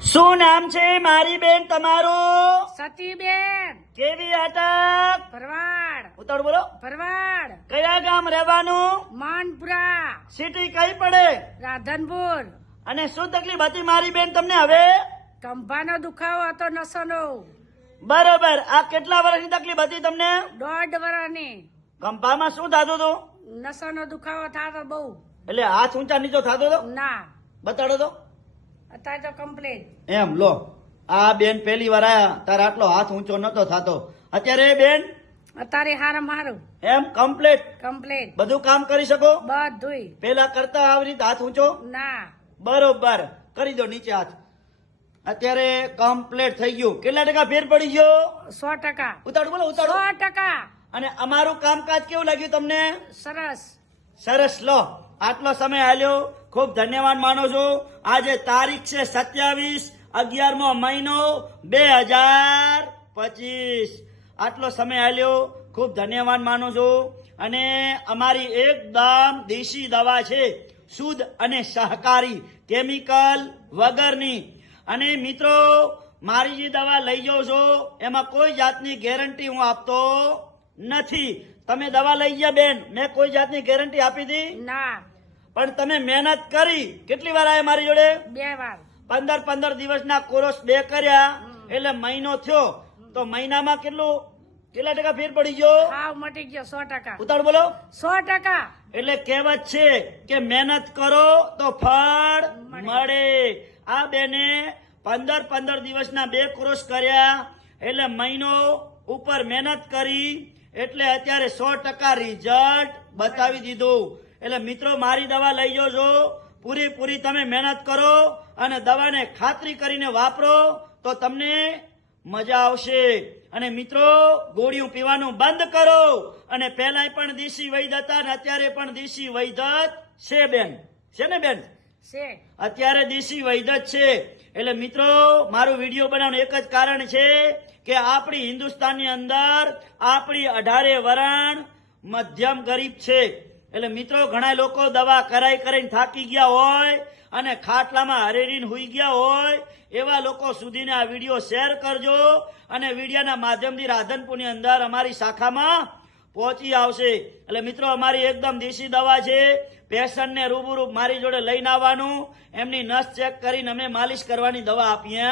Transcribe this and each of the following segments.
શું નામ છે મારી બેન તમારું? સતીબેન. કેવી અટક ભરવાડ. ઉતાળ બોલો. ભરવાડ. કયા ગામ રહેવાનું? માનપુરા. સિટી કઈ પડે? રાધનપુર. અને શું તકલીફ હતી મારી બેન તમને હવે? કંભાનો દુખાવો હતો નસોનો. બરોબર. આ કેટલા વર્ષની તકલીફ હતી તમને? દોઢ વર્ષની. કંપામાં શું થતું હતું? નસોનો દુખાવો થતો બહુ. એટલે હાથ ઊંચા નીચો થતો હતો? ના. બતાડો તો. અત્યારે તો કમ્પ્લીટ એમ લો. આ બેન પહેલી વાર આયા. તારે આટલો હાથ ઊંચો નતો થતો. અત્યારે બેન? અત્યારે હારમ હારું. એમ કમ્પ્લીટ કમ્પ્લીટ બધું કામ કરી શકો? બધુંય. પેલા કરતા આવી રીતે હાથ ઊંચો? ના. બરોબર. કરી દો નીચે હાથ. અત્યારે કમ્પ્લીટ થઈ ગયું. કેટલા ટકા ફેર પડી ગયો? સો ટકા. ઉતાડું બોલો સો ટકા. અને અમારું કામકાજ કેવું લાગ્યું તમને? સરસ. સરસ લો. આટલો સમય આલ્યો. ખૂબ ધન્યવાદ માનો છું. આજે તારીખ છે સત્યાવીસ અગિયારમો મહિનો બે હજાર પચીસ. આટલો સમય આલ્યો. ખૂબ ધન્યવાદ માનું છું. અને અમારી એકદમ દેશી દવા છે. શુદ્ધ અને સહકારી કેમિકલ વગરની. અને મિત્રો, મારી જે દવા લઈ જાઓ છો, એમાં કોઈ જાતની ગેરંટી હું આપતો નથી. તમે દવા લઈ ગયા બેન. મેં કોઈ જાતની ગેરંટી આપી હતી ના. પણ તમે મહેનત કરી. કેટલી વાર આવ્યા મારી જોડે? બે વાર. પંદર પંદર દિવસના કોર્સ બે કર્યા. એટલે મહિનો થયો. તો મહિનામાં કેટલું? કેટલા ટકા ફેર પડી ગયો? હાવ મટી ગયો સો ટકા. ઉતાર બોલો. સો ટકા. એટલે કહેવત છે કે મહેનત કરો તો ફળ મળે. આ બેને પંદર પંદર દિવસના બે કોર્સ કર્યા. એટલે મહિનો ઉપર મહેનત કરી એટલે અત્યારે સો ટકા રિઝલ્ટ બતાવી દીધું. એટલે મિત્રો મારી દવા લઈ જજો. પૂરેપૂરી તમે મહેનત કરો અને દવાને ખાતરી કરીને વાપરો તો તમને મજા આવશે. અને મિત્રો ગોળીઓ પીવાનું બંધ કરો. અને પહેલા પણ દેશી વૈદ હતા ને અત્યારે પણ દેશી વૈદ છે બેન. છે ને બેન? છે. અત્યારે દેશી વૈદ છે. એટલે મિત્રો મારું વીડિયો બનાવવાનું એક જ કારણ છે કે આપણી હિન્દુસ્તાનની અંદર આપણી અઢારે વરણ મધ્યમ ગરીબ છે. એટલે મિત્રો, ઘણા લોકો દવા કરાઈ કરીને થાકી ગયા હોય અને ખાટલામાં હરેરીને હુઈ ગયા હોય, એવા લોકો સુધીને આ વીડિયો શેર કરજો અને વિડીયાના માધ્યમથી રાધનપુરની અંદર અમારી શાખામાં પહોંચી આવશે. એટલે મિત્રો, અમારી એકદમ દેશી દવા છે. પેશન્ટને રૂબરૂ મારી જોડે લઈને આવવાનું. એમની નસ ચેક કરીને અમે માલિશ કરવાની દવા આપીએ.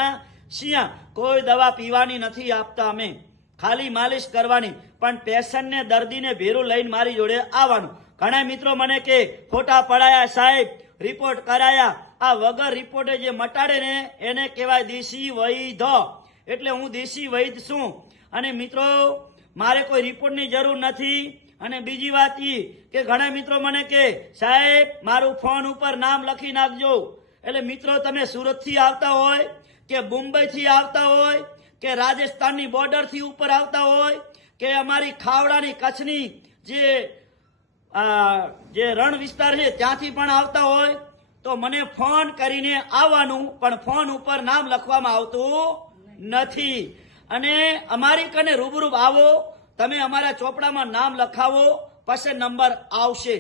છીએ કોઈ દવા પીવાની નથી આપતા અમે. ખાલી માલિશ કરવાની, પણ પેશન્ટને દર્દીને ભેરું લઈને મારી જોડે આવવાનું. ઘણા મિત્રો મને કે ફોટા પડાયા સાહેબ, રિપોર્ટ કરાયા. આ વગર રિપોર્ટે જે મટાડે ને, એને કહેવાય દેશી વૈધ. એટલે હું દેશી વૈધ છું. અને મિત્રો, મારે કોઈ રિપોર્ટની જરૂર નથી. અને બીજી વાત ઈ કે ઘણા મિત્રો મને કે, સાહેબ, મારું ફોન ઉપર નામ લખી નાખજો. એટલે મિત્રો, તમે સુરતથી આવતા હોય કે મુંબઈથી આવતા હોય, કે રાજસ્થાનની બોર્ડરથી ઉપર આવતા હોય, કે અમારી ખાવડાની કચ્છની જે જે રણ વિસ્તાર છે ત્યાંથી પણ આવતા હોય, તો મને ફોન કરીને આવવાનું, પણ ફોન ઉપર નામ લખવામાં આવતું નથી. અને અમારી કને રૂબરૂ આવો, તમે અમારા ચોપડામાં નામ લખાવો, પછી નંબર આવશે.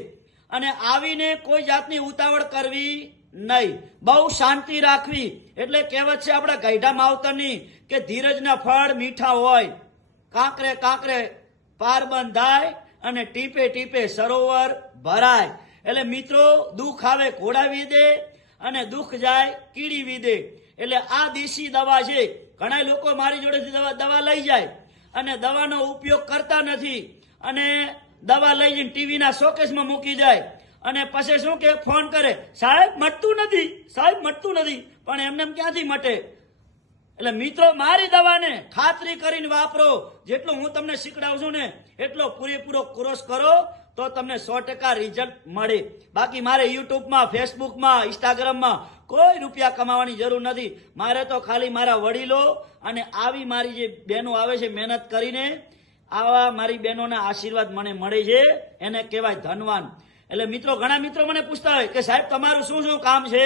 અને આવીને કોઈ જાતની ઉતાવળ કરવી નહીં. બહુ શાંતિ રાખવી. એટલે કહેવત છે આપણા ગઈઢા માવતરની કે ધીરજના ફળ મીઠા હોય. કાંકરે કાંકરે પાર બંધાય અને ટીપે ટીપે સરોવર ભરાય. એટલે મિત્રો, દુઃખ આવે ઘોડાવી દે અને દુઃખ જાય કીડી દે એટલે આ દેશી દવા છે. ઘણા લોકો મારી જોડેથી દવા દવા લઈ જાય અને દવાનો ઉપયોગ કરતા નથી અને દવા લઈ જઈને ટીવીના શોકેસમાં મૂકી જાય. અને પછી શું કે, ફોન કરે, સાહેબ, મટતું નથી, સાહેબ, મટતું નથી. પણ એમને એમ ક્યાંથી મટે? એટલે, મિત્રો, મારી દવાને ખાતરી કરીને વાપરો. જેટલું હું તમને શીખડાવું છું ને, એટલો પૂરેપૂરો કોર્સ કરો, તો તમને સો ટકા રિઝલ્ટ મળે. બાકી મારે યુટ્યુબમાં, ફેસબુકમાં, ઇન્સ્ટાગ્રામમાં કોઈ રૂપિયા કમાવાની જરૂર નથી. મારે તો ખાલી મારા વડીલો અને આવી મારી જે બહેનો આવે છે, મહેનત કરીને, આવા મારી બહેનોના આશીર્વાદ મને મળે છે. એને કહેવાય ધનવાન. એટલે મિત્રો, ઘણા મિત્રો મને પૂછતા હોય કે સાહેબ, તમારું શું શું કામ છે?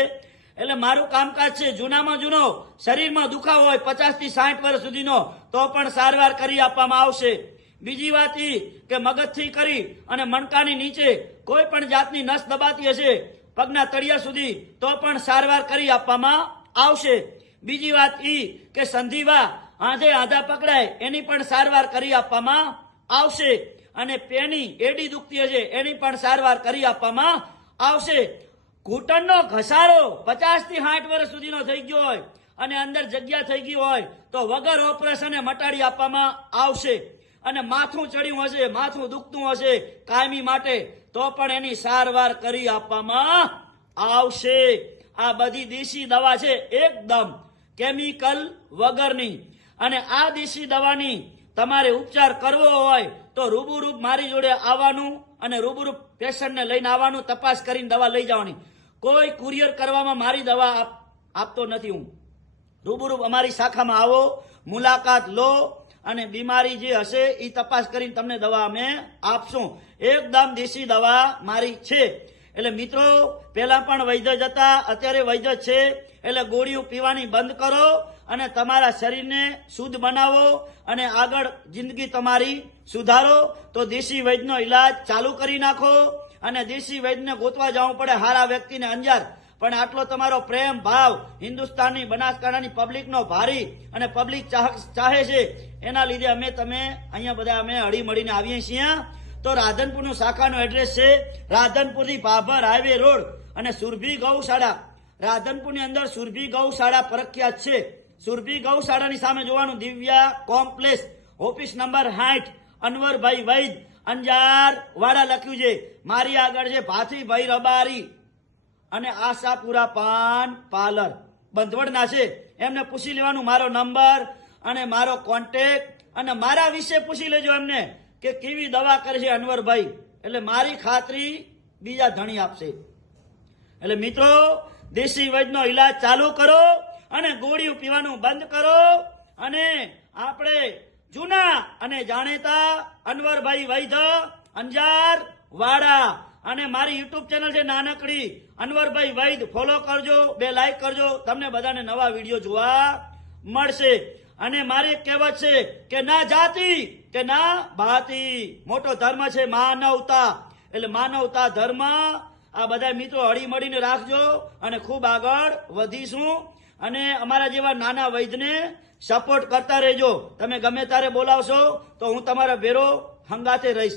એટલે મારું કામકાજ છે જૂનામાં જૂનો, શરીરમાં દુખાવો હોય પચાસથી સાઠ વર્ષ સુધીનો, તો પણ સારવાર કરી આપવામાં આવશે. બીજી વાત ઈ કે મગજથી કરી અને મણકાની નીચે કોઈ પણ જાતની નસ દબાતી હશે, પગના તળિયા સુધી, તો પણ સારવાર કરી આપવામાં આવશે. બીજી વાત એ કે સંધિવા, આંધે આધા પકડાય, એની પણ સારવાર કરી આપવામાં આવશે. અને પેની એડી દુખતી હશે, એની પણ સારવાર કરી આપવામાં આવશે. ઘૂંટણનો ઘસારો પચાસથી સાઠ વર્ષ સુધીનો થઈ ગયો હોય અને અંદર જગ્યા થઈ ગઈ હોય, તો વગર ઓપરેશને મટાડી આપવામાં આવશે. અને માથું ચડ્યું હશે, માથું દુખતું હશે કાયમી માટે, તો પણ એની સારવાર કરી આપવામાં આવશે. આ બધી દેશી દવા છે, એકદમ કેમિકલ વગરની. અને આ દેશી દવાની તમારે ઉપચાર કરવો હોય તો રૂબરૂપ મારી જોડે આવવાનું અને રૂબરૂપ પેશન્ટને લઈને આવવાનું, તપાસ કરીને દવા લઈ જવાની. કોઈ કુરિયર કરવામાં મારી દવા આપ- આપતો નથી હું. રૂબરૂ અમારી શાખામાં આવો, મુલાકાત લો અને બીમારી જે હશે એ તપાસ કરીને તમને દવા અમે આપશું. એકદમ દેશી દવા મારી છે. એટલે મિત્રો, પહેલા પણ વૈદ્ય જતા અત્યારે વૈદ્ય છે. એટલે ગોળીઓ પીવાની બંધ કરો અને તમારા શરીરને શુદ્ધ બનાવો અને આગળ જિંદગી તમારી સુધારો. તો દેશી વૈદ્યનો ઈલાજ ચાલુ કરી નાખો અને દેશી વૈદ્યને ગોતવા જવું પડે હારા વ્યક્તિને અંજાર. પણ આટલો તમારો પ્રેમ, ભાવ હિન્દુસ્તાનની બનાસકાંઠાની પબ્લિકનો ભારી અને પબ્લિક ચાહે છે. એના લીધે અમે તમે અહીંયા બધા અમે હળી મળીને આવીએ છીએ. તો રાધનપુરનું શાખાનું એડ્રેસ છે રાધનપુરથી ભાભર હાઈવે રોડ અને સુરભી ગૌશાળા. રાધનપુરની અંદર સુરભી ગૌશાળા પ્રખ્યાત છે. સુરભી ગૌશાળાની સામે જોવાનું દિવ્યા કોમ્પ્લેક્સ ઓફિસ નંબર સાઠ અનવરભાઈ વૈદ અંજાર વાડા લખ્યું છે. મારી આગળ છે ભાથીભાઈ રબારી અને આશાપુરા પાન પાર્લર. બંધવડના છે. એમને પૂછી લેવાનું મારો નંબર અને મારો કોન્ટેક અને મારા વિશે પૂછી લેજો એમને. કે કેવી દવા કરે છે અનવરભાઈ? એટલે મારી ખાતરી બીજા ધણી આપશે. એટલે મિત્રો, દેશી વૈદ્યનો ઈલાજ ચાલુ કરો અને ગોળીઓ પીવાનું બંધ કરો અને આપણે જૂના અને જાણીતા અનવરભાઈ વૈધ અંજાર વાડા અને મારી યુટ્યુબ ચેનલ છે નાનકડી અનવરભાઈ વૈદ ફોલો કરજો, બે લાઈક કરજો, તમને બધાને નવા વીડિયો જોવા મળશે. અને મારી કહેવત છે કે ના જાતિ કે ના ભાતિ. મોટો ધર્મ છે માનવતા. એટલે માનવતા ધર્મ, આ બધા મિત્રો હળી મળીને રાખજો અને ખૂબ આગળ વધીશું. અને અમારા જેવા નાના વૈદને સપોર્ટ કરતા રહેજો. તમે ગમે ત્યારે બોલાવશો તો હું તમારા ભેરો હંગાતે રહીશ.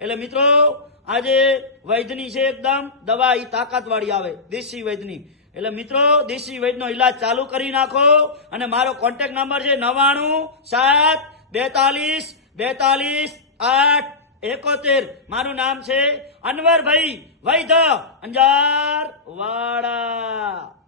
એટલે મિત્રો, આજે વૈદ્યની છે એકદમ દવા એ તાકાતવાળી આવે. દેશી વૈદ્યની. એટલે મિત્રો, દેશી વૈદ્યનો ઈલાજ ચાલુ કરી નાખો અને મારો કોન્ટેક્ટ નંબર છે નવાણું સાત, બેતાલીસ બેતાલીસ, આઠ, એકોતેર. મારું નામ છે અનવરભાઈ વૈધ અંજાર વાડા